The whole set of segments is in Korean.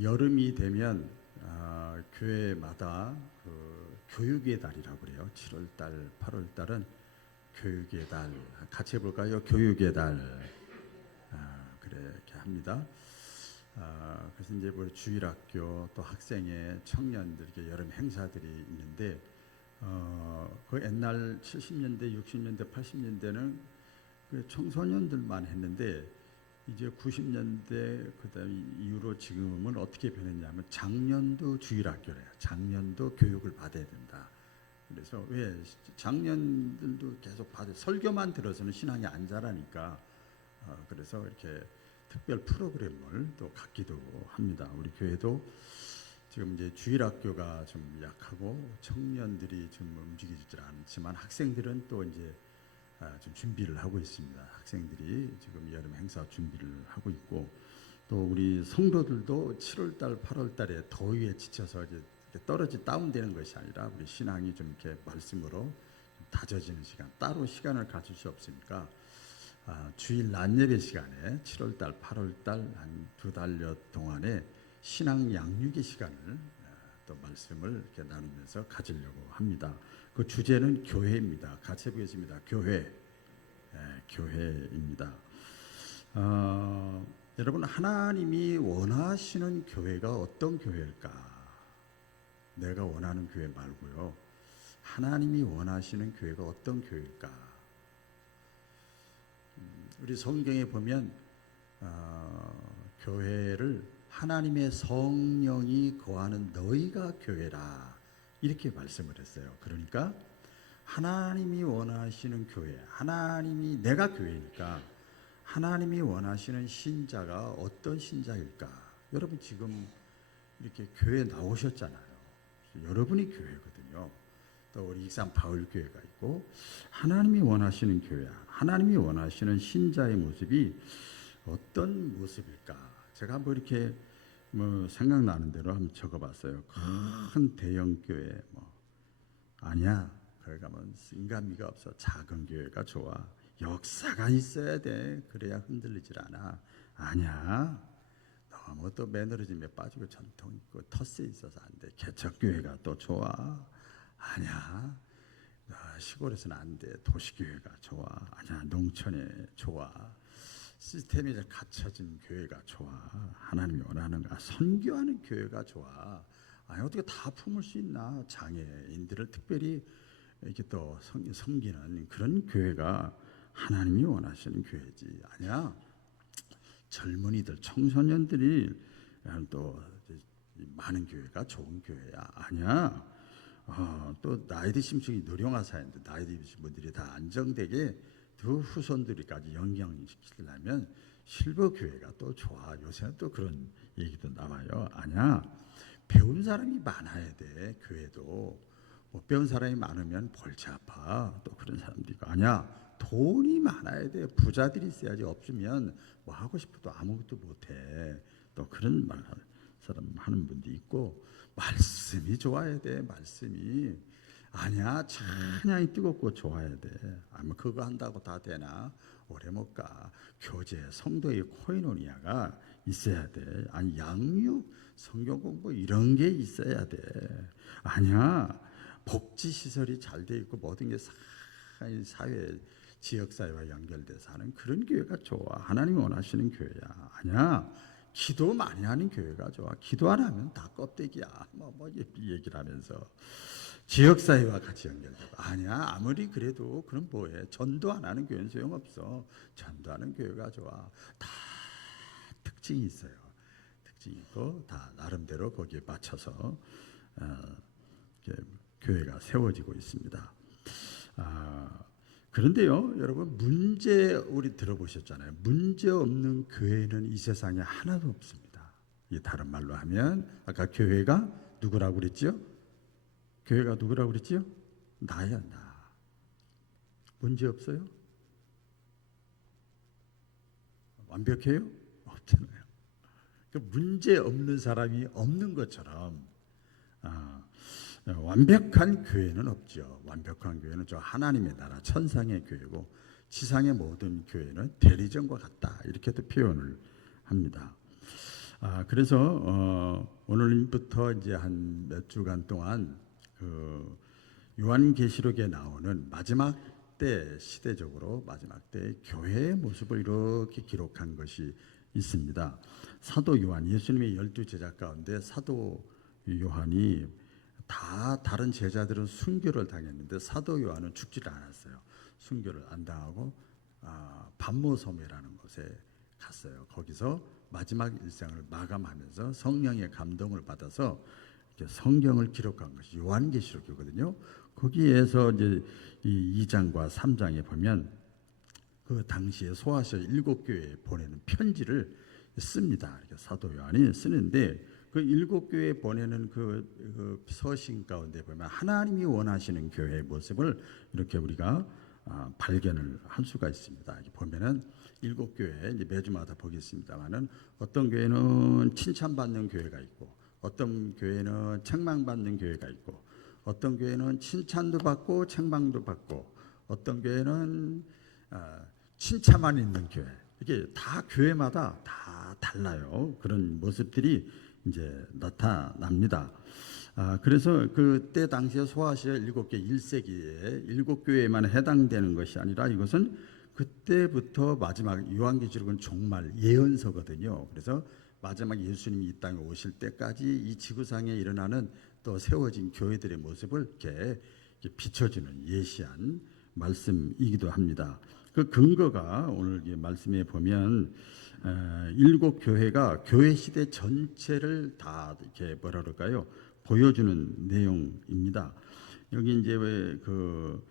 여름이 되면 교회마다 교육의 달이라고 그래요. 7월 달, 8월 달은 교육의 달. 같이 해볼까요? 교육의 달. 그래 이렇게 합니다. 그래서 이제 뭐 주일학교 또 학생회 청년들 이렇게 여름 행사들이 있는데 그 옛날 70년대, 60년대, 80년대는 그 청소년들만 했는데 이제 90년대 그다음 이후로 지금은 어떻게 변했냐면 작년도 주일학교래요. 작년도 교육을 받아야 된다. 그래서 왜 작년들도 계속 받아 설교만 들어서는 신앙이 안 자라니까 그래서 이렇게 특별 프로그램을 또 갖기도 합니다. 우리 교회도 지금 이제 주일학교가 좀 약하고 청년들이 좀 움직이질 않지만 학생들은 또 이제 좀 준비를 하고 있습니다. 학생들이 지금 여름 행사 준비를 하고 있고 또 우리 성도들도 7월달, 8월달에 더위에 지쳐서 이제 떨어지 다운되는 것이 아니라 우리 신앙이 좀 이렇게 말씀으로 다져지는 시간, 따로 시간을 가질 수 없으니까 주일 낮 예배 시간에 7월달, 8월달 한 2달여 동안에 신앙 양육의 시간을 또 말씀을 이렇게 나누면서 가지려고 합니다. 그 주제는 교회입니다. 같이 해보겠습니다. 교회, 교회입니다. 여러분 하나님이 원하시는 교회가 어떤 교회일까? 내가 원하는 교회 말고요. 하나님이 원하시는 교회가 어떤 교회일까? 우리 성경에 보면 교회를 하나님의 성령이 거하는 너희가 교회라 이렇게 말씀을 했어요. 그러니까 하나님이 원하시는 교회, 하나님이 내가 교회니까 하나님이 원하시는 신자가 어떤 신자일까? 여러분 지금 이렇게 교회 나오셨잖아요. 여러분이 교회거든요. 또 우리 익산 바울교회가 있고 하나님이 원하시는 교회, 하나님이 원하시는 신자의 모습이 어떤 모습일까? 제가 한번 이렇게 뭐 생각나는 대로 한번 적어봤어요. 큰 대형 교회 아니야. 거기 가면 인간미가 없어. 작은 교회가 좋아. 역사가 있어야 돼. 그래야 흔들리질 않아. 아니야. 너무 또 매너리즘에 빠지고 전통 있고 텃세 있어서 안 돼. 개척교회가 또 좋아. 아니야. 시골에서는 안 돼. 도시교회가 좋아. 아니야. 농촌에 좋아. 시스템이 잘 갖춰진 교회가 좋아. 하나님이 원하는 거. 선교하는 교회가 좋아. 아니 어떻게 다 품을 수 있나? 장애인들을 특별히 이렇게 또 섬기는 그런 교회가 하나님이 원하시는 교회지. 아니야. 젊은이들, 청소년들이 또 많은 교회가 좋은 교회야. 아니야. 또 나이 드신 분이 노령화 사회인데 나이 드신 분들이 다 안정되게 두 후손들이까지 영향시키려면 실버 교회가 또 좋아. 요새는 또 그런 얘기도 나와요. 아니야. 배운 사람이 많아야 돼. 교회도 못 배운 사람이 많으면 골치 아파. 또 그런 사람도 있고 아니야. 돈이 많아야 돼. 부자들이 있어야지. 없으면 뭐 하고 싶어도 아무것도 못해. 또 그런 말 사람 하는 분도 있고 말씀이 좋아야 돼. 말씀이 아니야. 찬양이 뜨겁고 좋아야 돼. 아마 그거 한다고 다 되나? 오래 못 가. 교제, 성도의 코이노니아가 있어야 돼. 아니 양육, 성경 공부 이런 게 있어야 돼. 아니야. 복지 시설이 잘 돼 있고 모든 게 사회, 지역사회와 연결돼서 하는 그런 교회가 좋아. 하나님이 원하시는 교회야. 아니야. 기도 많이 하는 교회가 좋아. 기도 안 하면 다 껍데기야. 얘기를 하면서. 지역사회와 같이 연결되고. 아니야. 아무리 그래도 그럼 뭐해. 전도 안 하는 교회는 소용없어. 전도하는 교회가 좋아. 다 특징이 있어요. 특징이 있고 다 나름대로 거기에 맞춰서 교회가 세워지고 있습니다. 그런데요, 여러분 문제 우리 들어보셨잖아요. 문제 없는 교회는 이 세상에 하나도 없습니다. 이 다른 말로 하면 아까 교회가 누구라고 그랬죠? 교회가 누구라고 그랬죠? 나야 나. 문제 없어요? 완벽해요? 없잖아요. 그 문제 없는 사람이 없는 것처럼 완벽한 교회는 없죠. 완벽한 교회는 저 하나님의 나라 천상의 교회고 지상의 모든 교회는 대리전과 같다. 이렇게도 표현을 합니다. 그래서 오늘부터 이제 한 몇 주간 동안 그 요한계시록에 나오는 마지막 때 시대적으로 마지막 때 교회의 모습을 이렇게 기록한 것이 있습니다. 사도 요한, 예수님의 12제자 가운데 사도 요한이 다 다른 제자들은 순교를 당했는데 사도 요한은 죽지를 않았어요. 순교를 안 당하고 반모섬이라는 곳에 갔어요. 거기서 마지막 일생을 마감하면서 성령의 감동을 받아서 성경을 기록한 것이 요한계시록이거든요. 거기에서 이제 이 2장과 3장에 보면 그 당시에 소아시아 7교회에 보내는 편지를 씁니다. 사도 요한이 쓰는데 그 7교회에 보내는 그 서신 가운데 보면 하나님이 원하시는 교회의 모습을 이렇게 우리가 발견을 할 수가 있습니다. 여기 보면은 7교회 이제 매주마다 보겠습니다만은 어떤 교회는 칭찬받는 교회가 있고 어떤 교회는 책망받는 교회가 있고 어떤 교회는 칭찬도 받고 책망도 받고 어떤 교회는 칭찬만 있는 교회. 이게 다 교회마다 다 달라요. 그런 모습들이 이제 나타납니다. 그래서 그때 당시에 소아시아 7개 1세기에 7교회에만 해당되는 것이 아니라 이것은 그때부터 마지막 요한계시록은 종말 예언서거든요. 그래서 마지막 예수님이 이 땅에 오실 때까지 이 지구상에 일어나는 또 세워진 교회들의 모습을 이렇게 비춰주는 예시한 말씀이기도 합니다. 그 근거가 오늘 말씀에 보면 7교회가 교회 시대 전체를 다 이렇게 뭐라 그럴까요? 보여주는 내용입니다. 여기 이제 그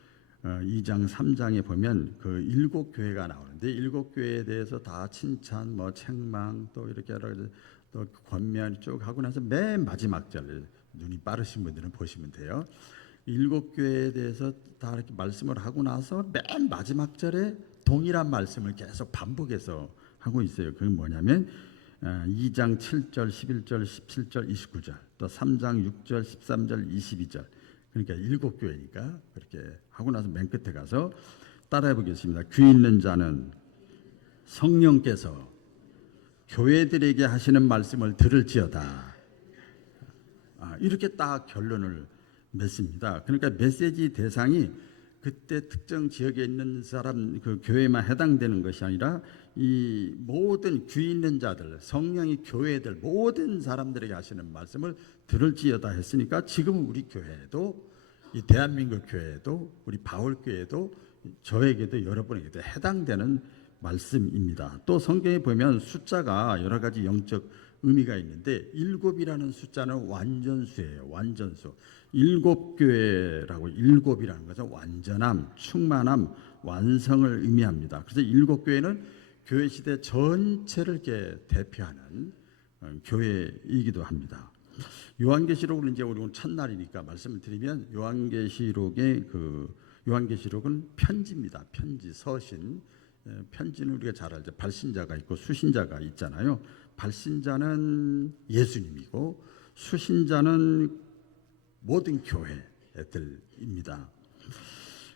2장 3장에 보면 그 7교회가 나오는데 7교회에 대해서 다 칭찬 뭐 책망 또 이렇게 여러 가지 또 권면 쭉 하고 나서 맨 마지막 절 눈이 빠르신 분들은 보시면 돼요. 7교회에 대해서 다 이렇게 말씀을 하고 나서 맨 마지막 절에 동일한 말씀을 계속 반복해서 하고 있어요. 그게 뭐냐면 2장 7절, 11절, 17절, 29절, 또 3장 6절, 13절, 22절. 그러니까 7교회니까 그렇게 하고 나서 맨 끝에 가서 따라해 보겠습니다. 귀 있는 자는 성령께서 교회들에게 하시는 말씀을 들을지어다. 이렇게 딱 결론을 맺습니다. 그러니까 메시지 대상이 그때 특정 지역에 있는 사람 그 교회만 해당되는 것이 아니라 이 모든 귀 있는 자들, 성령이 교회들 모든 사람들에게 하시는 말씀을 들을지어다 했으니까 지금 우리 교회도 이 대한민국 교회도 우리 바울 교회도 저에게도 여러분에게도 해당되는 말씀입니다. 또 성경에 보면 숫자가 여러 가지 영적 의미가 있는데 7이라는 숫자는 완전수예요. 완전수. 7교회라고 7이라는 것은 완전함, 충만함, 완성을 의미합니다. 그래서 7교회는 교회 시대 전체를 이렇게 대표하는 교회이기도 합니다. 요한계시록은 이제 우리 오늘 첫날이니까 말씀을 드리면 요한계시록은 편지입니다. 편지, 서신. 편지는 우리가 잘 알죠. 발신자가 있고 수신자가 있잖아요. 발신자는 예수님이고 수신자는 모든 교회들입니다.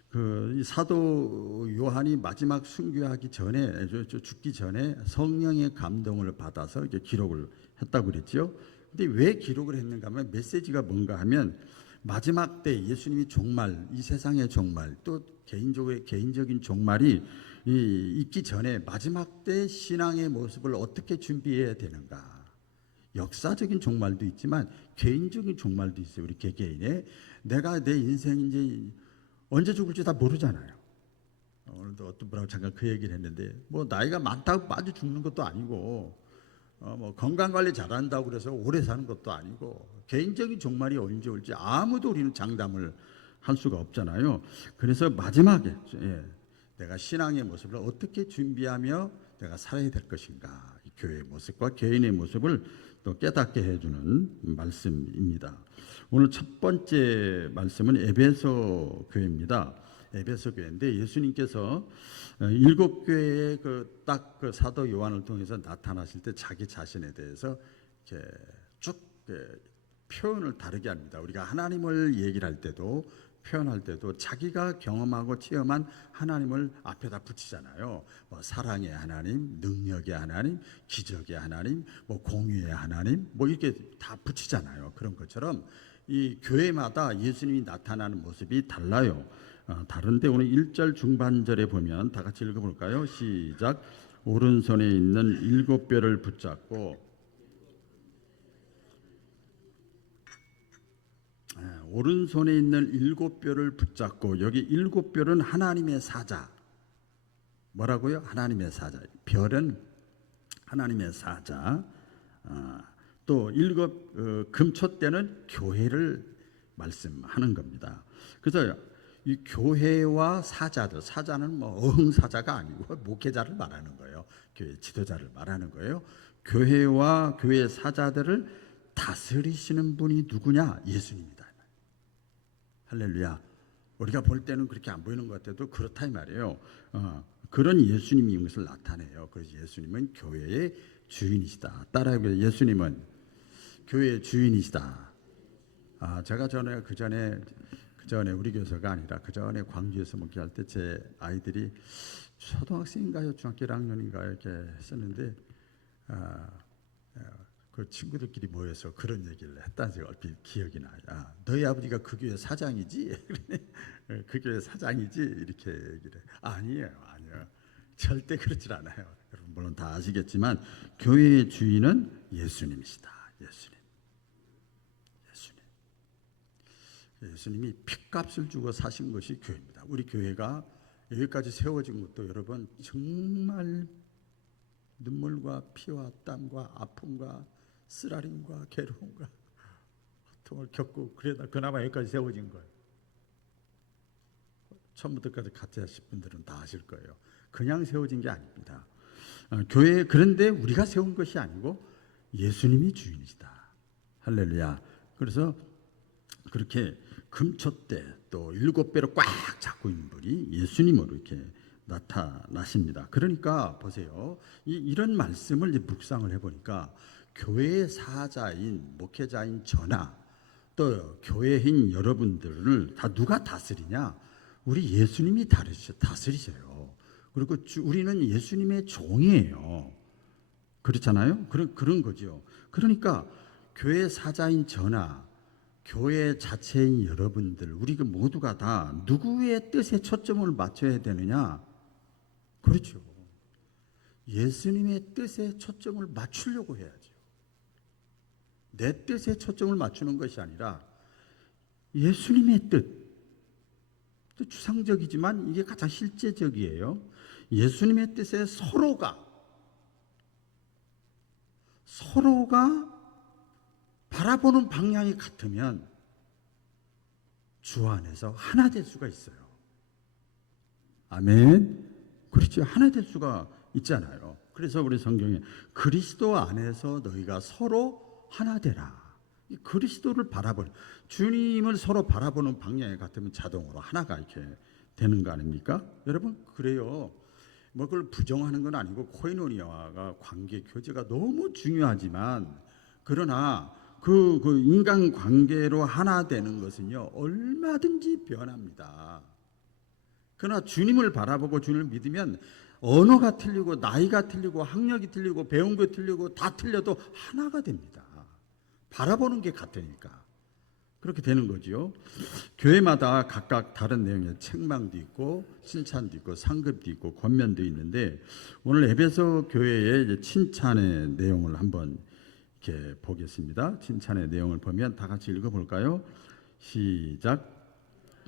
그 사도 요한이 마지막 순교하기 전에 죽기 전에 성령의 감동을 받아서 이렇게 기록을 했다고 그랬죠. 근데 왜 기록을 했는가 하면 메시지가 뭔가 하면 마지막 때 예수님이 종말, 이 세상의 종말, 또 개인적인 종말이 있기 전에 마지막 때 신앙의 모습을 어떻게 준비해야 되는가. 역사적인 종말도 있지만 개인적인 종말도 있어요. 우리 개개인의 내가 내 인생 이제 언제 죽을지 다 모르잖아요. 오늘도 어떤 분하고 잠깐 그 얘기를 했는데 뭐 나이가 많다고 빠져 죽는 것도 아니고 뭐 건강 관리 잘한다고 그래서 오래 사는 것도 아니고 개인적인 종말이 언제 올지 아무도 우리는 장담을 할 수가 없잖아요. 그래서 마지막에 내가 신앙의 모습을 어떻게 준비하며 내가 살아야 될 것인가. 교회의 모습과 개인의 모습을 또 깨닫게 해주는 말씀입니다. 오늘 첫 번째 말씀은 에베소 교회입니다. 에베소 교회인데 예수님께서 7교회의 딱 그 사도 요한을 통해서 나타나실 때 자기 자신에 대해서 이렇게 쭉 표현을 다르게 합니다. 우리가 하나님을 얘기를 할 때도 표현할 때도 자기가 경험하고 체험한 하나님을 앞에다 붙이잖아요. 뭐 사랑의 하나님, 능력의 하나님, 기적의 하나님, 뭐 공유의 하나님, 뭐 이렇게 다 붙이잖아요. 그런 것처럼 이 교회마다 예수님이 나타나는 모습이 달라요. 다른데 오늘 1절 중반절에 보면 다 같이 읽어볼까요? 시작. 오른손에 있는 7뼈를 붙잡고 오른손에 있는 7뼈를 붙잡고, 여기 7뼈는 하나님의 사자. 뭐라고요? 하나님의 사자. 별은 하나님의 사자. 또 금초대는 교회를 말씀하는 겁니다. 그래서 이 교회와 사자들, 사자는 뭐 어흥사자가 아니고 목회자를 말하는 거예요. 교회 지도자를 말하는 거예요. 교회와 교회 사자들을 다스리시는 분이 누구냐? 예수님이다. 할렐루야. 우리가 볼 때는 그렇게 안 보이는 것 같아도 그렇다 이 말이에요. 그런 예수님이 이것을 나타내요. 그래서 예수님은 교회의 주인이시다. 따라해보세요. 예수님은 교회의 주인이시다. 제가 그 전에 우리 교회가 아니라 그 전에 광주에서 목회할 때 제 아이들이 초등학생인가요, 중학교 1학년인가요 이렇게 했었는데 그 친구들끼리 모여서 그런 얘기를 했다는 제가 얼핏 기억이 나요. 너희 아버지가 그 교회 사장이지? 그 교회 사장이지? 이렇게 얘기를 해. 아니에요. 절대 그렇지 않아요. 여러분 물론 다 아시겠지만 교회의 주인은 예수님이시다. 예수님이 핏값을 주고 사신 것이 교회입니다. 우리 교회가 여기까지 세워진 것도 여러분 정말 눈물과 피와 땀과 아픔과 쓰라림과 괴로움과 고통을 겪고 그나마 여기까지 세워진 거예요. 처음부터까지 같이 하실 분들은 다 아실 거예요. 그냥 세워진 게 아닙니다. 교회, 그런데 우리가 세운 것이 아니고 예수님이 주인이시다. 할렐루야. 그래서 그렇게 금초대 또 7배로 꽉 잡고 있는 분이 예수님으로 이렇게 나타나십니다. 그러니까 보세요. 이런 말씀을 이제 묵상을 해보니까 교회의 사자인 목회자인 저나 또 교회인 여러분들을 다 누가 다스리냐? 우리 예수님이 다스리셔요. 그리고 우리는 예수님의 종이에요. 그렇잖아요? 그런 거죠. 그러니까 교회 사자인 저나 교회 자체인 여러분들, 우리가 모두가 다 누구의 뜻에 초점을 맞춰야 되느냐? 그렇죠. 예수님의 뜻에 초점을 맞추려고 해야죠. 내 뜻에 초점을 맞추는 것이 아니라 예수님의 뜻. 또 추상적이지만 이게 가장 실제적이에요. 예수님의 뜻에 서로가 바라보는 방향이 같으면 주 안에서 하나 될 수가 있어요. 아멘. 그렇죠. 하나 될 수가 있잖아요. 그래서 우리 성경에 그리스도 안에서 너희가 서로 하나 되라. 이 그리스도를 바라보는, 주님을 서로 바라보는 방향이 같으면 자동으로 하나가 이렇게 되는 거 아닙니까? 여러분 그래요. 뭐 그걸 부정하는 건 아니고 코이노니아가 관계 교제가 너무 중요하지만, 그러나 그 인간 관계로 하나 되는 것은요 얼마든지 변합니다. 그러나 주님을 바라보고 주님을 믿으면 언어가 틀리고 나이가 틀리고 학력이 틀리고 배운 게 틀리고 다 틀려도 하나가 됩니다. 바라보는 게 같으니까 그렇게 되는 거죠. 교회마다 각각 다른 내용의 책망도 있고 칭찬도 있고 상급도 있고 권면도 있는데, 오늘 에베소 교회의 칭찬의 내용을 한번 이렇게 보겠습니다. 칭찬의 내용을 보면 다 같이 읽어볼까요? 시작.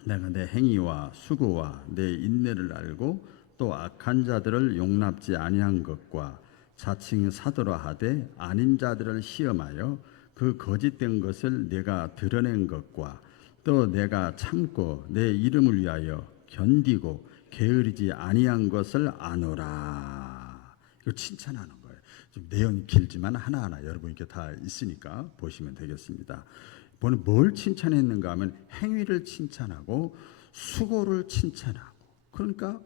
내가 내 행위와 수고와 내 인내를 알고 또 악한 자들을 용납지 아니한 것과 자칭 사도라 하되 아닌 자들을 시험하여 그 거짓된 것을 내가 드러낸 것과 또 내가 참고 내 이름을 위하여 견디고 게으르지 아니한 것을 아노라. 이거 칭찬하는 거예요. 좀 내용이 길지만 하나하나 여러분 이렇게 다 있으니까 보시면 되겠습니다. 뭘 칭찬했는가 하면 행위를 칭찬하고 수고를 칭찬하고, 그러니까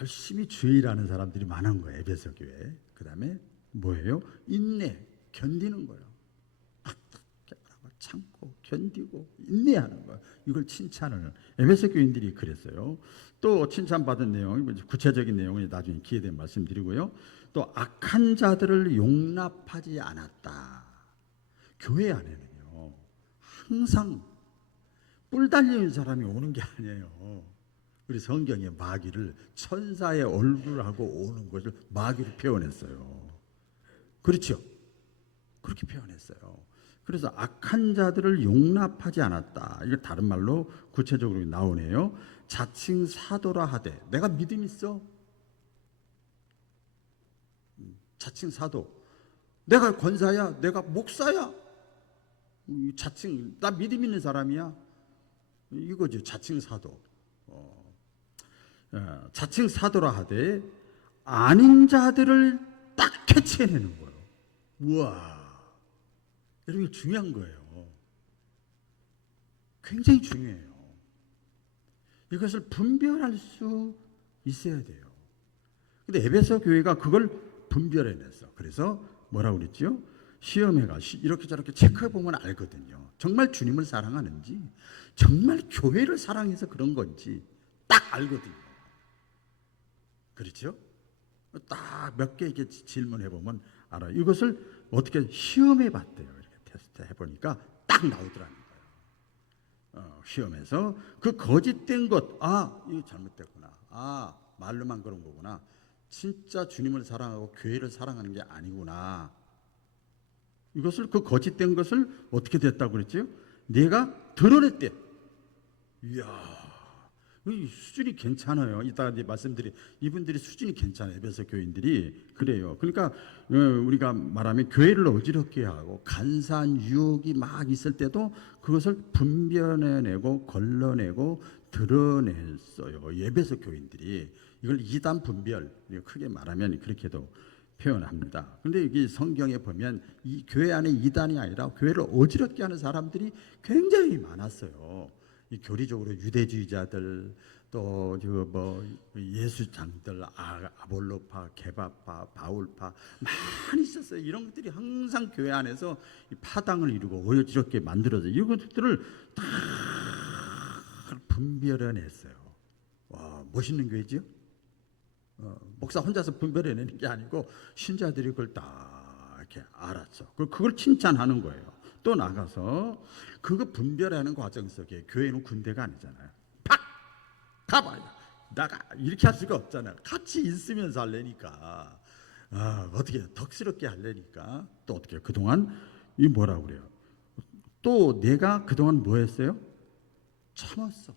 열심히 주의 일하는 사람들이 많은 거예요. 에베소 교회. 그 다음에 뭐예요? 인내, 견디는 거예요. 참고 견디고 인내하는 거, 이걸 칭찬을 에베소 교인들이 그랬어요. 또 칭찬받은 내용, 구체적인 내용은 나중에 기회 되면 말씀드리고요. 또 악한 자들을 용납하지 않았다. 교회 안에는요 항상 뿔 달리는 사람이 오는 게 아니에요. 우리 성경에 마귀를 천사의 얼굴하고 오는 것을 마귀로 표현했어요. 그렇죠? 그렇게 표현했어요. 그래서 악한 자들을 용납하지 않았다. 이거 다른 말로 구체적으로 나오네요. 자칭 사도라 하되, 내가 믿음 있어? 자칭 사도. 내가 권사야? 내가 목사야? 자칭 나 믿음 있는 사람이야? 이거죠. 자칭 사도. 자칭 사도라 하되 아닌 자들을 딱 캐치해내는 거예요. 우와. 여러분, 중요한 거예요. 굉장히 중요해요. 이것을 분별할 수 있어야 돼요. 근데 에베소 교회가 그걸 분별해냈어. 그래서 뭐라고 그랬죠? 시험회가 이렇게 저렇게 체크해보면 알거든요. 정말 주님을 사랑하는지, 정말 교회를 사랑해서 그런 건지 딱 알거든요. 그렇죠? 딱 몇 개 이렇게 질문해보면 알아요. 이것을 어떻게 시험해봤대요. 이렇게 테스트 해보니까 딱 나오더라는 거예요. 시험에서 그 거짓된 것, 이거 잘못됐구나. 말로만 그런 거구나. 진짜 주님을 사랑하고 교회를 사랑하는 게 아니구나. 이것을, 그 거짓된 것을 어떻게 됐다고 그랬죠? 내가 드러냈대. 이야, 이 수준이 괜찮아요. 이따 이제 말씀드린 이분들이 수준이 괜찮아요. 에베소 교인들이 그래요. 그러니까 우리가 말하면 교회를 어지럽게 하고 간사한 유혹이 막 있을 때도 그것을 분별해내고 걸러내고 드러냈어요. 에베소 교인들이 이걸 이단 분별, 크게 말하면 그렇게도 표현합니다. 근데 여기 성경에 보면 이 교회 안에 이단이 아니라 교회를 어지럽게 하는 사람들이 굉장히 많았어요. 이 교리적으로 유대주의자들, 또 예수장들, 아볼로파, 게바파, 바울파 많이 있었어요. 이런 것들이 항상 교회 안에서 파당을 이루고 어지럽게 만들어서 이것들을 다 분별해냈어요. 와, 멋있는 교회죠? 목사 혼자서 분별해내는 게 아니고 신자들이 그걸 딱 이렇게 알았죠. 그걸 칭찬하는 거예요. 또 나가서 그거 분별하는 과정 속에, 교회는 군대가 아니잖아요. 팍! 가봐요. 나가! 이렇게 할 수가 없잖아요. 같이 있으면서 하려니까. 어떻게 덕스럽게 하려니까. 또 어떻게 그동안 이 뭐라고 그래요? 또 내가 그동안 뭐 했어요? 참았어.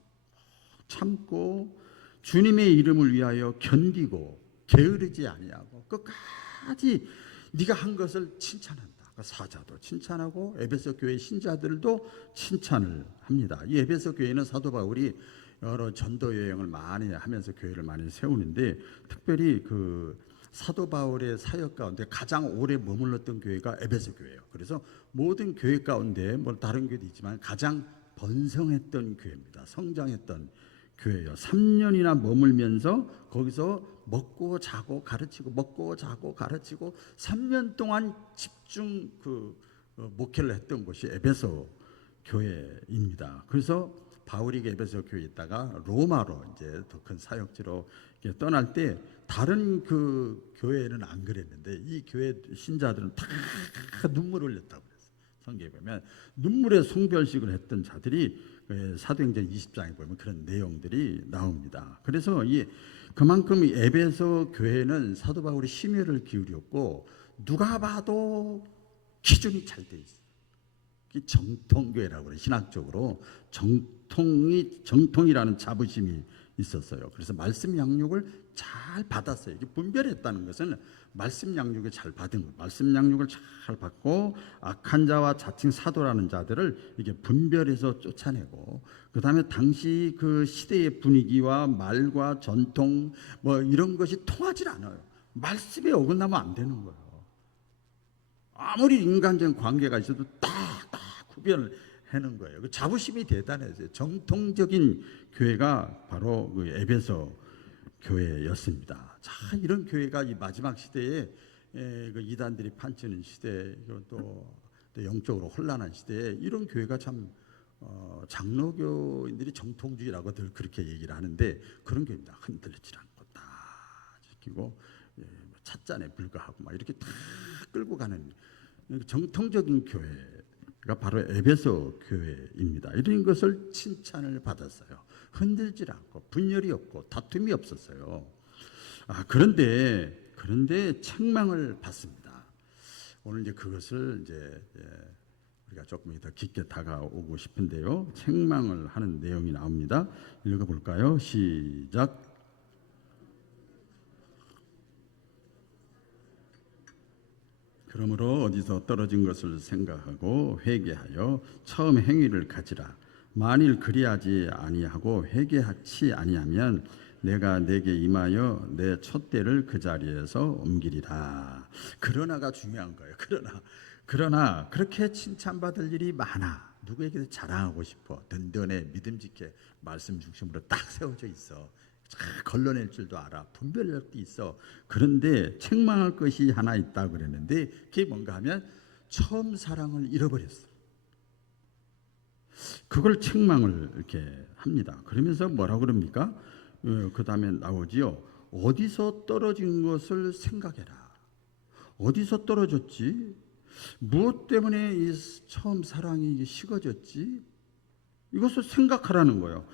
참고 주님의 이름을 위하여 견디고 게으르지 아니하고 끝까지 네가 한 것을 칭찬한다. 사자도 칭찬하고 에베소 교회 신자들도 칭찬을 합니다. 이 에베소 교회는 사도 바울이 여러 전도 여행을 많이 하면서 교회를 많이 세우는데, 특별히 그 사도 바울의 사역 가운데 가장 오래 머물렀던 교회가 에베소 교회예요. 그래서 모든 교회 가운데 다른 교회도 있지만 가장 번성했던 교회입니다. 성장했던 교회예요. 3년이나 머물면서 거기서 먹고 자고 가르치고 먹고 자고 가르치고 3년 동안 집중 목회를 했던 곳이 에베소 교회입니다. 그래서 바울이 에베소 교회에 있다가 로마로 이제 더 큰 사역지로 떠날 때 다른 그 교회는 안 그랬는데 이 교회 신자들은 다 눈물을 흘렸다고 그랬어요. 성경에 보면 눈물의 송별식을 했던 자들이 사도행전 20장에 보면 그런 내용들이 나옵니다. 그래서 그만큼 에베소 교회는 사도 바울이 심혈을 기울였고 누가 봐도 기준이 잘 돼 있어요. 정통교회라고 그래요. 신학적으로 정통이라는 자부심이 있었어요. 그래서 말씀 양육을 잘 받았어요. 이게 분별했다는 것은 말씀 양육을 잘 받은 거예요. 말씀 양육을 잘 받고 악한 자와 자칭 사도라는 자들을 이게 분별해서 쫓아내고, 그 다음에 당시 그 시대의 분위기와 말과 전통 이런 것이 통하지 않아요. 말씀에 어긋나면 안 되는 거예요. 아무리 인간적인 관계가 있어도 딱 구별을 하는 거예요. 그 자부심이 대단했어요. 정통적인 교회가 바로 그 에베소 교회였습니다. 자, 이런 교회가 이 마지막 시대에 그 이단들이 판치는 시대, 또 또 영적으로 혼란한 시대에 이런 교회가 참 장로교인들이 정통주의라고 늘 그렇게 얘기를 하는데 그런 교회입니다. 흔들리지 않고 딱 지키고 찻잔에 불과하고 막 이렇게 다 끌고 가는 정통적인 교회가 바로 에베소 교회입니다. 이런 것을 칭찬을 받았어요. 흔들지 않고 분열이 없고 다툼이 없었어요. 그런데 책망을 받습니다. 오늘 이제 그것을 이제 우리가 조금 더 깊게 다가오고 싶은데요. 책망을 하는 내용이 나옵니다. 읽어볼까요? 시작. 그러므로 어디서 떨어진 것을 생각하고 회개하여 처음 행위를 가지라. 만일 그리하지 아니하고 회개하지 아니하면 내가 내게 임하여 내 촛대를 그 자리에서 옮기리라. 그러나가 중요한 거예요. 그러나 그렇게 칭찬받을 일이 많아. 누구에게도 자랑하고 싶어. 든든해 믿음직해 말씀 중심으로 딱 세워져 있어. 잘 걸러낼 줄도 알아. 분별력도 있어. 그런데 책망할 것이 하나 있다 그랬는데 그게 뭔가 하면 처음 사랑을 잃어버렸어. 그걸 책망을 이렇게 합니다. 그러면서 뭐라고 그럽니까? 그 다음에 나오지요. 어디서 떨어진 것을 생각해라. 어디서 떨어졌지? 무엇 때문에 이 처음 사랑이 식어졌지? 이것을 생각하라는 거예요.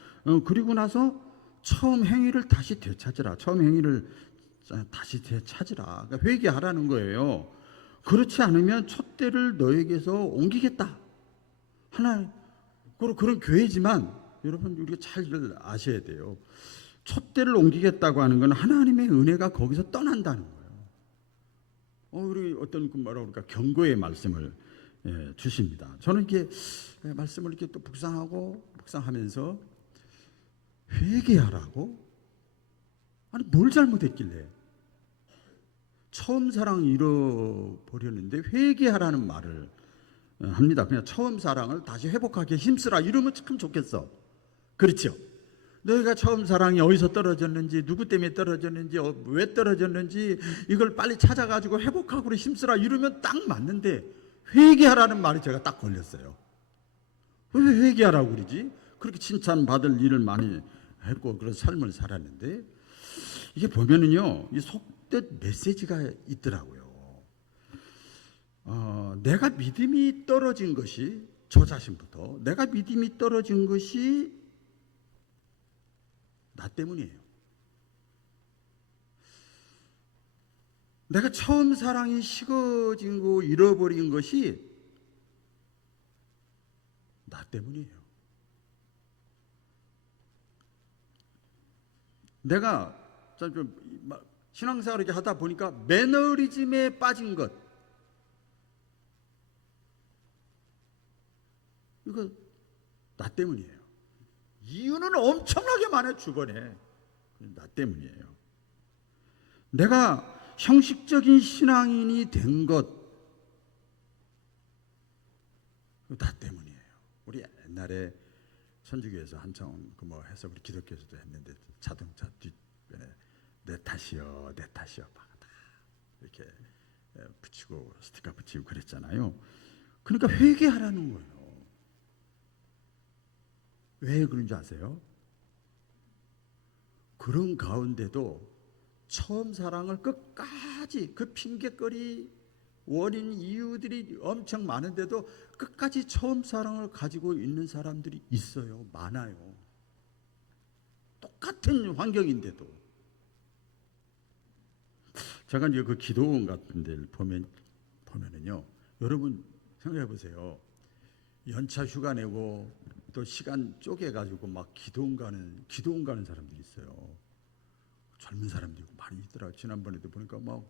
그리고 나서 처음 행위를 다시 되찾으라. 처음 행위를 다시 되찾으라. 그러니까 회개하라는 거예요. 그렇지 않으면 촛대를 너에게서 옮기겠다. 하나님, 그런 교회지만 여러분 우리가 잘 아셔야 돼요. 촛대를 옮기겠다고 하는 건 하나님의 은혜가 거기서 떠난다는 거예요. 우리 어떤 뭐라고 그럴까 경고의 말씀을 주십니다. 저는 이게 말씀을 이렇게 또 묵상하면서 회개하라고? 아니 뭘 잘못했길래? 처음 사랑 잃어버렸는데 회개하라는 말을 합니다. 그냥 처음 사랑을 다시 회복하기 힘쓰라 이러면 참 좋겠어. 그렇죠? 너희가 처음 사랑이 어디서 떨어졌는지 누구 때문에 떨어졌는지 왜 떨어졌는지 이걸 빨리 찾아가지고 회복하고 힘쓰라 이러면 딱 맞는데 회개하라는 말이 제가 딱 걸렸어요. 왜 회개하라고 그러지? 그렇게 칭찬받을 일을 많이 했고 그런 삶을 살았는데 이게 보면은요 이 속뜻 메시지가 있더라고요. 내가 믿음이 떨어진 것이 저 자신부터 내가 믿음이 떨어진 것이 나 때문이에요. 내가 처음 사랑이 식어진 거 잃어버린 것이 나 때문이에요. 내가 신앙생활 이렇게 하다 보니까 매너리즘에 빠진 것 이거 나 때문이에요. 이유는 엄청나게 많아요. 주변에 나 때문이에요. 내가 형식적인 신앙인이 된 것 나 때문이에요. 우리 옛날에 천주교에서 한참 뭐 해서 우리 기독교에서도 했는데 자동차 뒷변에 내 탓이요 막 이렇게 붙이고 스티커 붙이고 그랬잖아요. 그러니까 회개하라는 거예요. 왜 그런 줄 아세요? 그런 가운데도 처음 사랑을 끝까지 그 핑계거리 원인 이유들이 엄청 많은데도 끝까지 처음 사랑을 가지고 있는 사람들이 있어요. 많아요. 똑같은 환경인데도 제가 이제 그 기도원 같은 데를 보면은요 여러분 생각해 보세요. 연차 휴가 내고 또 시간 쪼개가지고 막 기도원 가는 사람들이 있어요. 젊은 사람들이 많이 있더라고요. 지난번에도 보니까 막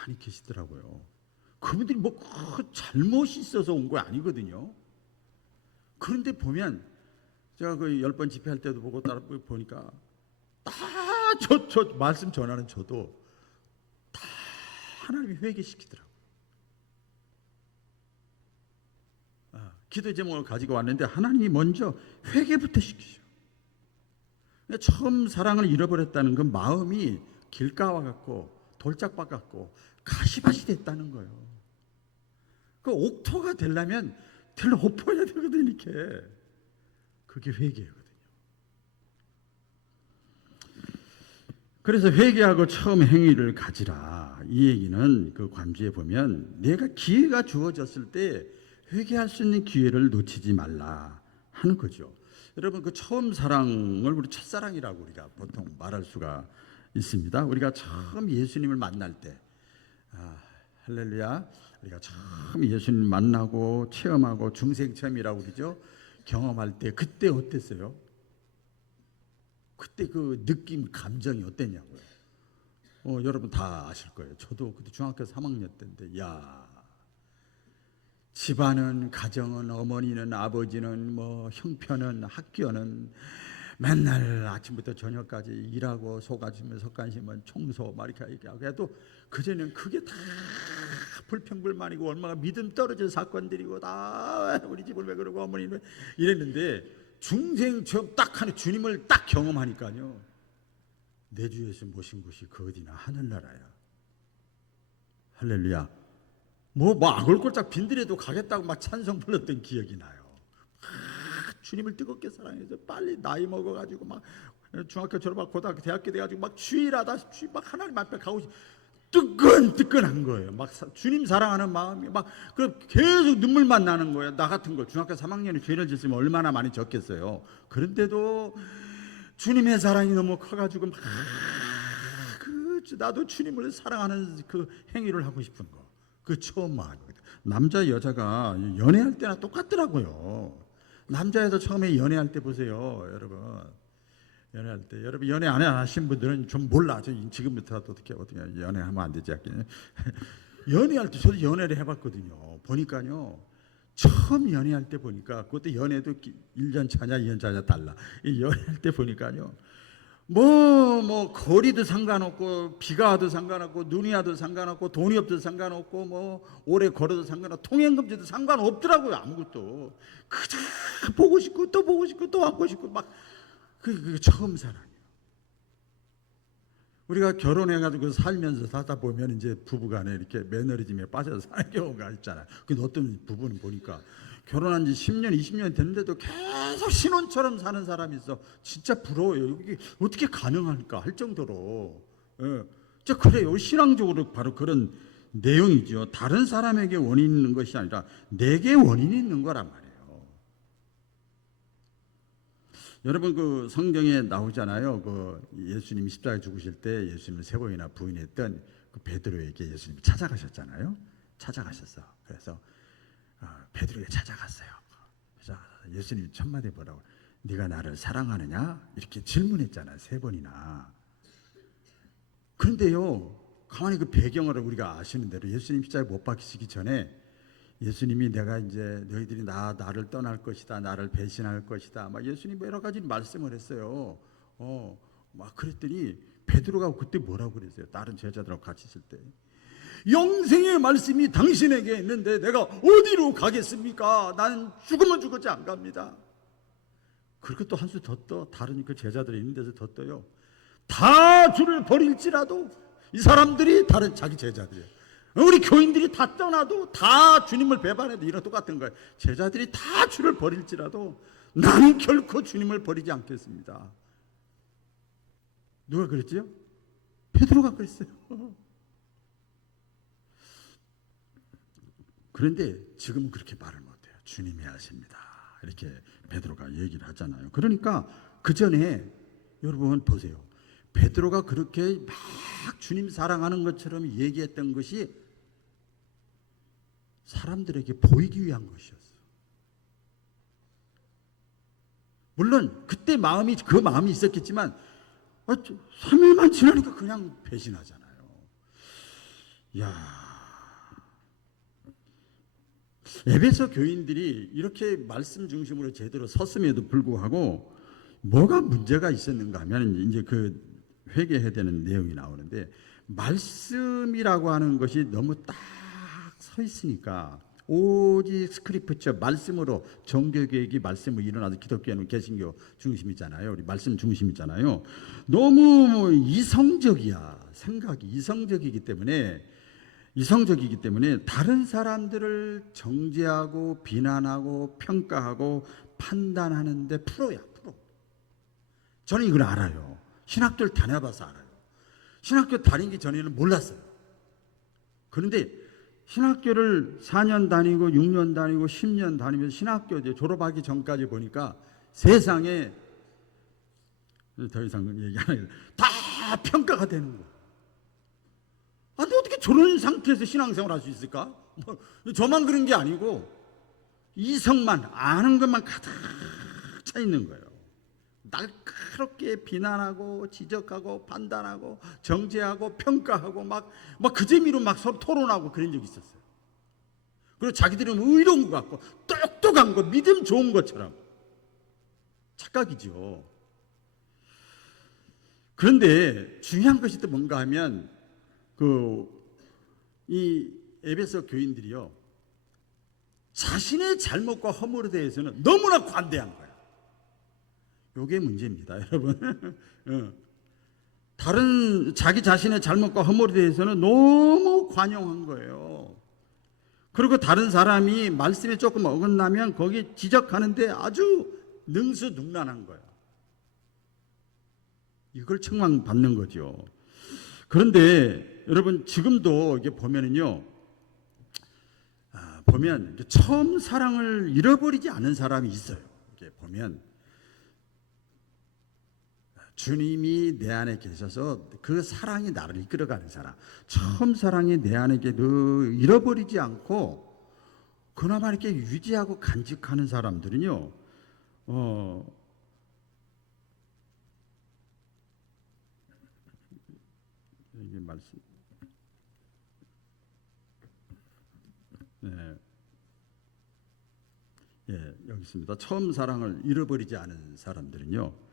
많이 계시더라고요. 그분들이 뭐 잘못이 있어서 온 거 아니거든요. 그런데 보면 제가 그 10번 집회할 때도 보고 따라 보니까 다 저 말씀 전하는 저도 다 하나님이 회개시키더라고요. 기도 제목을 가지고 왔는데 하나님이 먼저 회개부터 시키죠. 처음 사랑을 잃어버렸다는 건 마음이 길가와 같고 돌짝밭 같고 가시밭이 됐다는 거예요. 그 옥토가 되려면 될 엎어야 되거든 이렇게. 그게 회개거든요. 그래서 회개하고 처음 행위를 가지라. 이 얘기는 그 관주에 보면 내가 기회가 주어졌을 때 회개할 수 있는 기회를 놓치지 말라 하는 거죠. 여러분 그 처음 사랑을 우리 첫사랑이라고 우리가 보통 말할 수가 있습니다. 우리가 처음 예수님을 만날 때, 할렐루야, 우리가 처음 예수님 만나고 체험하고 중생 체험이라고 그러죠. 경험할 때 그때 어땠어요? 그때 그 느낌, 감정이 어땠냐고요. 여러분 다 아실 거예요. 저도 그때 중학교 3학년 때인데, 야, 집안은, 가정은, 어머니는, 아버지는, 뭐 형편은, 학교는 맨날 아침부터 저녁까지 일하고 속아주면 속간시면 청소 막 이렇게 하고 해도 그전에는 그게 다 불평불만이고 얼마나 믿음 떨어진 사건들이고 다 우리 집을 왜 그러고 어머니는 이랬는데 중생 처음 딱 하는 주님을 딱 경험하니까요, 내 주 예수 모신 곳이 그 어디나 하늘나라야. 할렐루야. 뭐 아골골짝 빈들에도 가겠다고 막 찬송 불렀던 기억이 나요. 주님을 뜨겁게 사랑해서 빨리 나이 먹어가지고 막 중학교 졸업하고 고등학교 대학교 돼가지고 막 주일하다시피 막 하나님 앞에 가고 뜨끈뜨끈한 거예요. 막 주님 사랑하는 마음이 막 그 계속 눈물만 나는 거예요. 나 같은 거 중학교 3학년에 죄를 짓으면 얼마나 많이 졌겠어요. 그런데도 주님의 사랑이 너무 커가지고 막 나도 주님을 사랑하는 그 행위를 하고 싶은 거. 그 처음 마음이거든요. 남자 여자가 연애할 때나 똑같더라고요. 남자애도 처음에 연애할 때 보세요, 여러분. 연애할 때, 여러분 연애 안 하신 분들은 좀 몰라. 지금부터라도 어떻게 연애하면 안 되지. 연애할 때 저도 연애를 해봤거든요. 보니까요, 처음 연애할 때 보니까 그것도 연애도 1년 차냐 2년 차냐 달라. 이 연애할 때 보니까요, 뭐 거리도 상관없고 비가 와도 상관없고 눈이 와도 상관없고 돈이 없어도 상관없고 뭐 오래 걸어도 상관없고 통행금지도 상관없더라고요. 아무것도 그저 보고 싶고 또 보고 싶고 또 하고 싶고 막 그 처음 사랑이에요. 우리가 결혼해가지고 살면서 살다 보면 이제 부부간에 이렇게 매너리즘에 빠져서 사는 경우가 있잖아요. 근데 어떤 부부는 보니까 결혼한 지 10년, 20년 됐는데도 계속 신혼처럼 사는 사람이 있어. 진짜 부러워요. 이게 어떻게 가능할까 할 정도로. 진짜 그래요. 신앙적으로 바로 그런 내용이죠. 다른 사람에게 원인이 있는 것이 아니라 내게 원인이 있는 거란 말이에요. 여러분 그 성경에 나오잖아요. 그 예수님이 십자가에 죽으실 때 예수님을 세 번이나 부인했던 그 베드로에게 예수님이 찾아가셨잖아요. 찾아가셨어. 그래서 베드로에게 찾아갔어요. 그래서 예수님이 첫 마디 뭐라고? 네가 나를 사랑하느냐? 이렇게 질문했잖아요. 세 번이나. 그런데요, 가만히 그 배경을 우리가 아시는 대로 예수님 십자가에 못 박히시기 전에 예수님이 내가 이제 너희들이 나를 떠날 것이다, 나를 배신할 것이다, 막 예수님 여러 가지 말씀을 했어요. 막 그랬더니 베드로가 그때 뭐라고 그랬어요? 다른 제자들하고 같이 있을 때, 영생의 말씀이 당신에게 있는데 내가 어디로 가겠습니까? 나는 죽으면 죽었지 안 갑니다. 그렇게 또 한 수 더 떠. 다른 그 제자들이 있는 데서 더 떠요. 다 주를 버릴지라도, 이 사람들이 다른 자기 제자들이에요. 우리 교인들이 다 떠나도 다 주님을 배반해도 이런 똑같은 거예요. 제자들이 다 주를 버릴지라도 나는 결코 주님을 버리지 않겠습니다. 누가 그랬지요? 베드로가 그랬어요. 그런데 지금은 그렇게 말을 못해요. 주님이 하십니다. 이렇게 베드로가 얘기를 하잖아요. 그러니까 그 전에 여러분 보세요. 베드로가 그렇게 막 주님 사랑하는 것처럼 얘기했던 것이 사람들에게 보이기 위한 것이었어. 물론 그때 그 마음이 있었겠지만 3일만 지나니까 그냥 배신하잖아요. 야, 에베소 교인들이 이렇게 말씀 중심으로 제대로 섰음에도 불구하고 뭐가 문제가 있었는가 하면 이제 그 회개해야 되는 내용이 나오는데, 말씀이라고 하는 것이 너무 딱 서 있으니까, 오직 스크리프처 말씀으로 종교개혁이 말씀으로 일어나서 기독교는 개신교 중심이잖아요. 우리 말씀 중심이잖아요. 너무 이성적이야. 생각이 이성적이기 때문에 이성적이기 때문에 다른 사람들을 정죄하고 비난하고 평가하고 판단하는데 프로야, 프로. 저는 이걸 알아요. 신학교를 다녀봐서 알아요. 신학교 다니기 전에는 몰랐어요. 그런데 신학교를 4년 다니고 6년 다니고 10년 다니면서 신학교 이제 졸업하기 전까지 보니까 세상에 더 이상 얘기 안 해요. 다 평가가 되는 거야. 아, 근데 어떻게 저런 상태에서 신앙생활 할 수 있을까? 뭐, 저만 그런 게 아니고 이성만 아는 것만 가득 차 있는 거예요. 날카롭게 비난하고 지적하고 판단하고 정죄하고 평가하고 막 그 재미로 막 서로 토론하고 그런 적이 있었어요. 그리고 자기들은 의로운 것 같고 똑똑한 거, 믿음 좋은 것처럼 착각이죠. 그런데 중요한 것이 또 뭔가 하면 이 에베소 교인들이요, 자신의 잘못과 허물에 대해서는 너무나 관대한 거야. 요게 문제입니다, 여러분. 자기 자신의 잘못과 허물에 대해서는 너무 관용한 거예요. 그리고 다른 사람이 말씀에 조금 어긋나면 거기 지적하는데 아주 능수능란한 거야. 이걸 책망받는 거죠. 그런데 여러분, 지금도 이게 보면은요, 보면 처음 사랑을 잃어버리지 않은 사람이 있어요. 이게 보면 주님이 내 안에 계셔서 그 사랑이 나를 이끌어가는 사람, 처음 사랑이 내 안에 잃어버리지 않고 그나마 이렇게 유지하고 간직하는 사람들은요, 이게 말씀, 네, 예, 여기 있습니다. 처음 사랑을 잃어버리지 않은 사람들은요,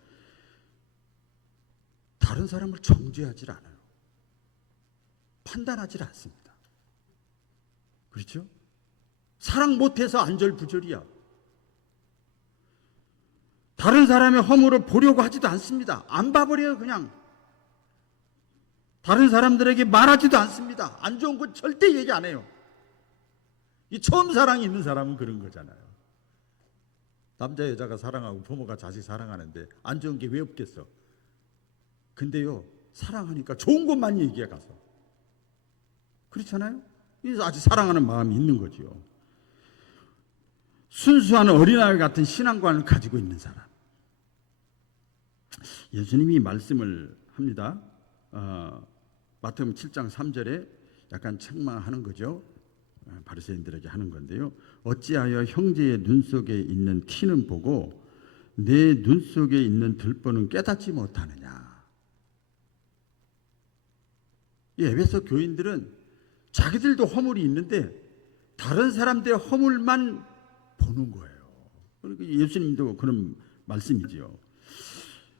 다른 사람을 정죄하지 않아요. 판단하지 않습니다. 그렇죠? 사랑 못해서 안절부절이야. 다른 사람의 허물을 보려고 하지도 않습니다. 안 봐버려요, 그냥. 다른 사람들에게 말하지도 않습니다. 안 좋은 건 절대 얘기 안 해요. 이 처음 사랑이 있는 사람은 그런 거잖아요. 남자 여자가 사랑하고 부모가 자식 사랑하는데 안 좋은 게 왜 없겠어? 근데요, 사랑하니까 좋은 것만 얘기해 가서. 그렇잖아요? 그래서 아직 사랑하는 마음이 있는 거죠. 순수한 어린아이 같은 신앙관을 가지고 있는 사람. 예수님이 말씀을 합니다. 마태복음 7장 3절에 약간 책망하는 거죠. 바리새인들에게 하는 건데요. 어찌하여 형제의 눈 속에 있는 티는 보고 내 눈 속에 있는 들보는 깨닫지 못하느냐. 이 에베소 교인들은 자기들도 허물이 있는데 다른 사람들의 허물만 보는 거예요. 그러니까 예수님도 그런 말씀이지요.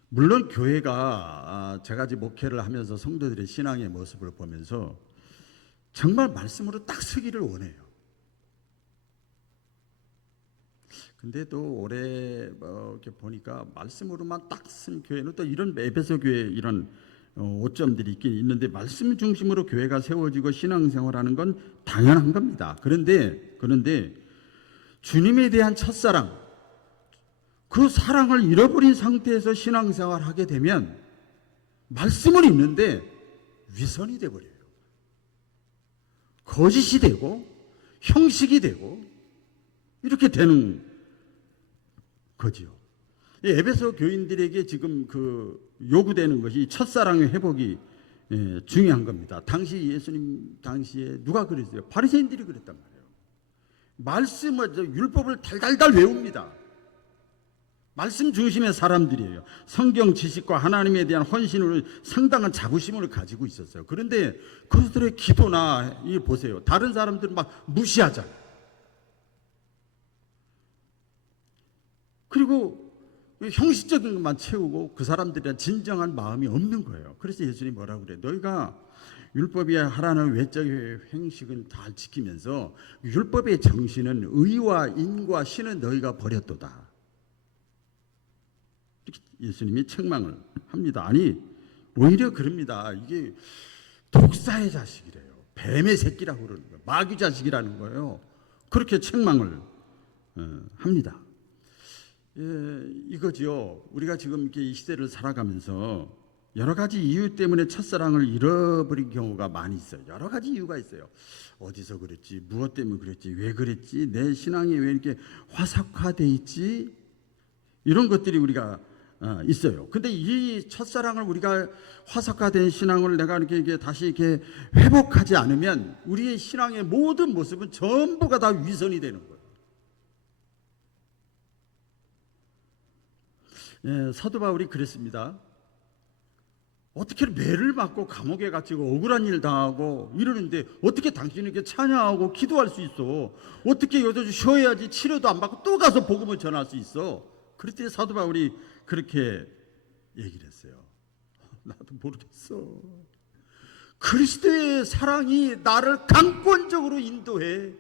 물론 교회가 제가 이제 목회를 하면서 성도들의 신앙의 모습을 보면서 정말 말씀으로 딱 서기를 원해요. 근데 또 올해 이렇게 보니까 말씀으로만 딱 쓴 교회는 또 이런 에베소 교회 이런 오점들이 있긴 있는데, 말씀 중심으로 교회가 세워지고 신앙생활하는 건 당연한 겁니다. 그런데 주님에 대한 첫사랑, 그 사랑을 잃어버린 상태에서 신앙생활하게 되면 말씀은 있는데 위선이 돼버려요. 거짓이 되고 형식이 되고 이렇게 되는 거지요. 에베소 교인들에게 지금 요구되는 것이 첫사랑의 회복이 중요한 겁니다. 당시 예수님 당시에 누가 그랬어요? 바리새인들이 그랬단 말이에요. 말씀을, 율법을 달달달 외웁니다. 말씀 중심의 사람들이에요. 성경 지식과 하나님에 대한 헌신으로 상당한 자부심을 가지고 있었어요. 그런데 그들의 기도나 이 보세요. 다른 사람들은 막 무시하잖아요. 그리고 형식적인 것만 채우고 그 사람들에 대한 진정한 마음이 없는 거예요. 그래서 예수님이 뭐라고 그래요? 너희가 율법이 하라는 외적의 행식은 다 지키면서 율법의 정신은 의와 인과 신은 너희가 버렸도다. 이렇게 예수님이 책망을 합니다. 아니, 오히려 그럽니다. 이게 독사의 자식이래요. 뱀의 새끼라고 그러는 거예요. 마귀 자식이라는 거예요. 그렇게 책망을 합니다. 이거지요. 우리가 지금 이렇게 이 시대를 살아가면서 여러 가지 이유 때문에 첫사랑을 잃어버린 경우가 많이 있어요. 여러 가지 이유가 있어요. 어디서 그랬지, 무엇 때문에 그랬지, 왜 그랬지, 내 신앙이 왜 이렇게 화석화돼 있지, 이런 것들이 우리가 있어요. 근데 이 첫사랑을 우리가 화석화된 신앙을 내가 이렇게 다시 이렇게 회복하지 않으면 우리의 신앙의 모든 모습은 전부가 다 위선이 되는 거예요. 사도 바울이 그랬습니다. 어떻게 매를 맞고 감옥에 갇히고 억울한 일 당하고 이러는데 어떻게 당신에게 찬양하고 기도할 수 있어? 어떻게 여기서 쉬어야지 치료도 안 받고 또 가서 복음을 전할 수 있어? 그랬더니 사도 바울이 그렇게 얘기를 했어요. 나도 모르겠어. 그리스도의 사랑이 나를 강권적으로 인도해.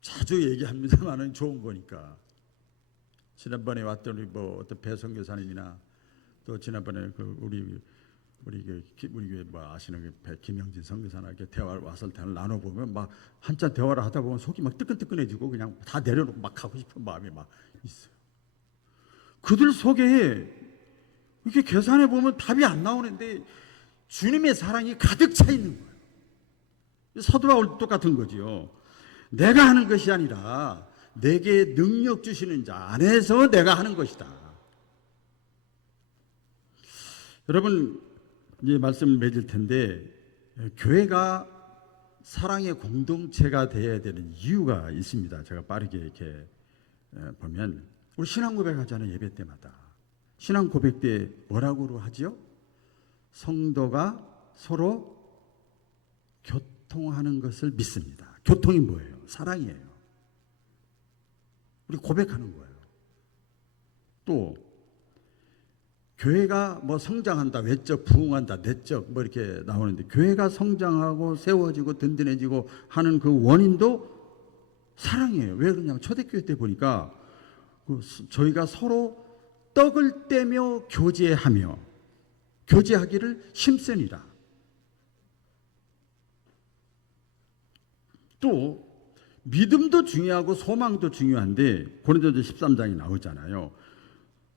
자주 얘기합니다만은 좋은 거니까. 지난번에 왔던 우리 어떤 배 선교사님이나 또 지난번에 우리 교회 아시는 배 김영진 선교사나 이렇게 대화를 와서 대화를 나눠 보면 막 한참 대화를 하다 보면 속이 막 뜨끈뜨끈해지고 그냥 다 내려놓고 막 가고 싶은 마음이 막 있어요. 그들 속에 이렇게 계산해 보면 답이 안 나오는데 주님의 사랑이 가득 차 있는 거예요. 사도 바울 똑같은 거지요. 내가 하는 것이 아니라 내게 능력 주시는 자 안에서 내가 하는 것이다. 여러분 이제 말씀을 맺을 텐데 교회가 사랑의 공동체가 되어야 되는 이유가 있습니다. 제가 빠르게 이렇게 보면 우리 신앙 고백하잖아요. 예배 때마다 신앙 고백 때 뭐라고 하죠? 성도가 서로 교통하는 것을 믿습니다. 교통이 뭐예요? 사랑이에요. 우리 고백하는 거예요. 또 교회가 뭐 성장한다, 외적 부흥한다, 내적 뭐 이렇게 나오는데 교회가 성장하고 세워지고 든든해지고 하는 그 원인도 사랑이에요. 왜 그러냐면 초대교회 때 보니까 저희가 서로 떡을 떼며 교제하며 교제하기를 힘쓰니라. 또 믿음도 중요하고 소망도 중요한데 고린도서 13장이 나오잖아요.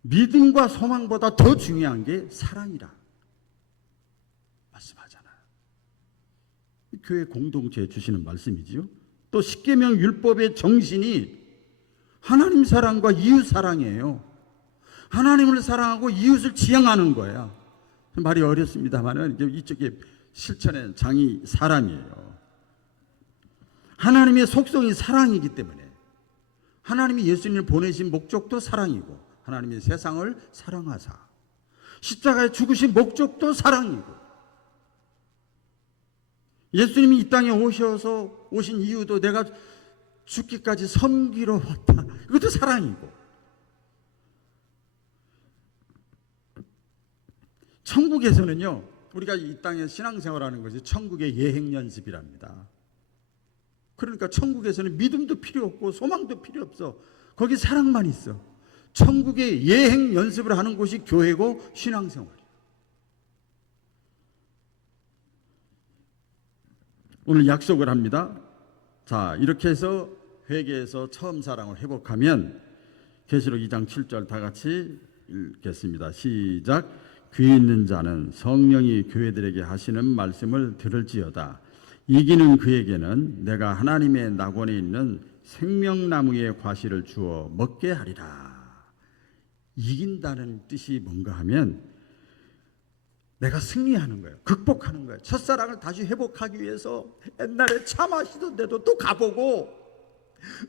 믿음과 소망보다 더 중요한 게 사랑이라 말씀하잖아요. 교회 공동체에 주시는 말씀이지요. 또 십계명 율법의 정신이 하나님 사랑과 이웃 사랑이에요. 하나님을 사랑하고 이웃을 지향하는 거야. 말이 어렵습니다만은 이쪽에 실천의 장이 사랑이에요. 하나님의 속성이 사랑이기 때문에 하나님이 예수님을 보내신 목적도 사랑이고 하나님의 세상을 사랑하사 십자가에 죽으신 목적도 사랑이고 예수님이 이 땅에 오신 이유도 내가 죽기까지 섬기러 왔다. 이것도 사랑이고 천국에서는요 우리가 이 땅에 신앙생활하는 것이 천국의 예행 연습이랍니다. 그러니까 천국에서는 믿음도 필요 없고 소망도 필요 없어. 거기 사랑만 있어. 천국의 예행 연습을 하는 곳이 교회고 신앙생활이에요. 오늘 약속을 합니다. 자, 이렇게 해서 회개해서 처음 사랑을 회복하면 계시록 2장 7절 다 같이 읽겠습니다. 시작. 귀 있는 자는 성령이 교회들에게 하시는 말씀을 들을지어다. 이기는 그에게는 내가 하나님의 낙원에 있는 생명나무의 과실을 주어 먹게 하리라. 이긴다는 뜻이 뭔가 하면 내가 승리하는 거예요. 극복하는 거예요. 첫사랑을 다시 회복하기 위해서 옛날에 차 마시던 데도 또 가보고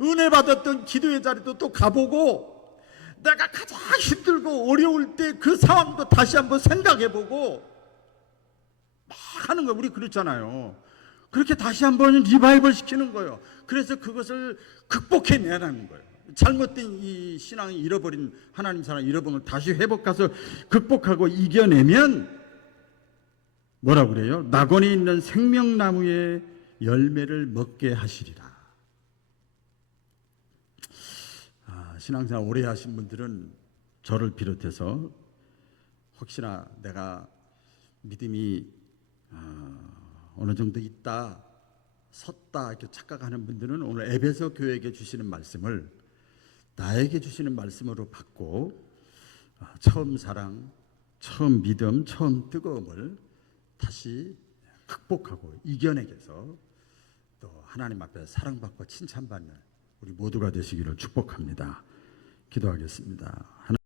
은혜 받았던 기도의 자리도 또 가보고 내가 가장 힘들고 어려울 때 그 상황도 다시 한번 생각해보고 막 하는 거예요. 우리 그렇잖아요. 그렇게 다시 한번 리바이벌 시키는 거예요. 그래서 그것을 극복해내라는 거예요. 잘못된 이 신앙이 잃어버린 하나님 사랑 잃어버린 걸 다시 회복해서 극복하고 이겨내면 뭐라고 그래요? 낙원에 있는 생명나무의 열매를 먹게 하시리라. 신앙생활 오래 하신 분들은 저를 비롯해서 혹시나 내가 믿음이 어느 정도 있다, 섰다 이렇게 착각하는 분들은 오늘 에베소 교회에게 주시는 말씀을 나에게 주시는 말씀으로 받고 처음 사랑, 처음 믿음, 처음 뜨거움을 다시 극복하고 이겨내게서 또 하나님 앞에 사랑받고 칭찬받는 우리 모두가 되시기를 축복합니다. 기도하겠습니다.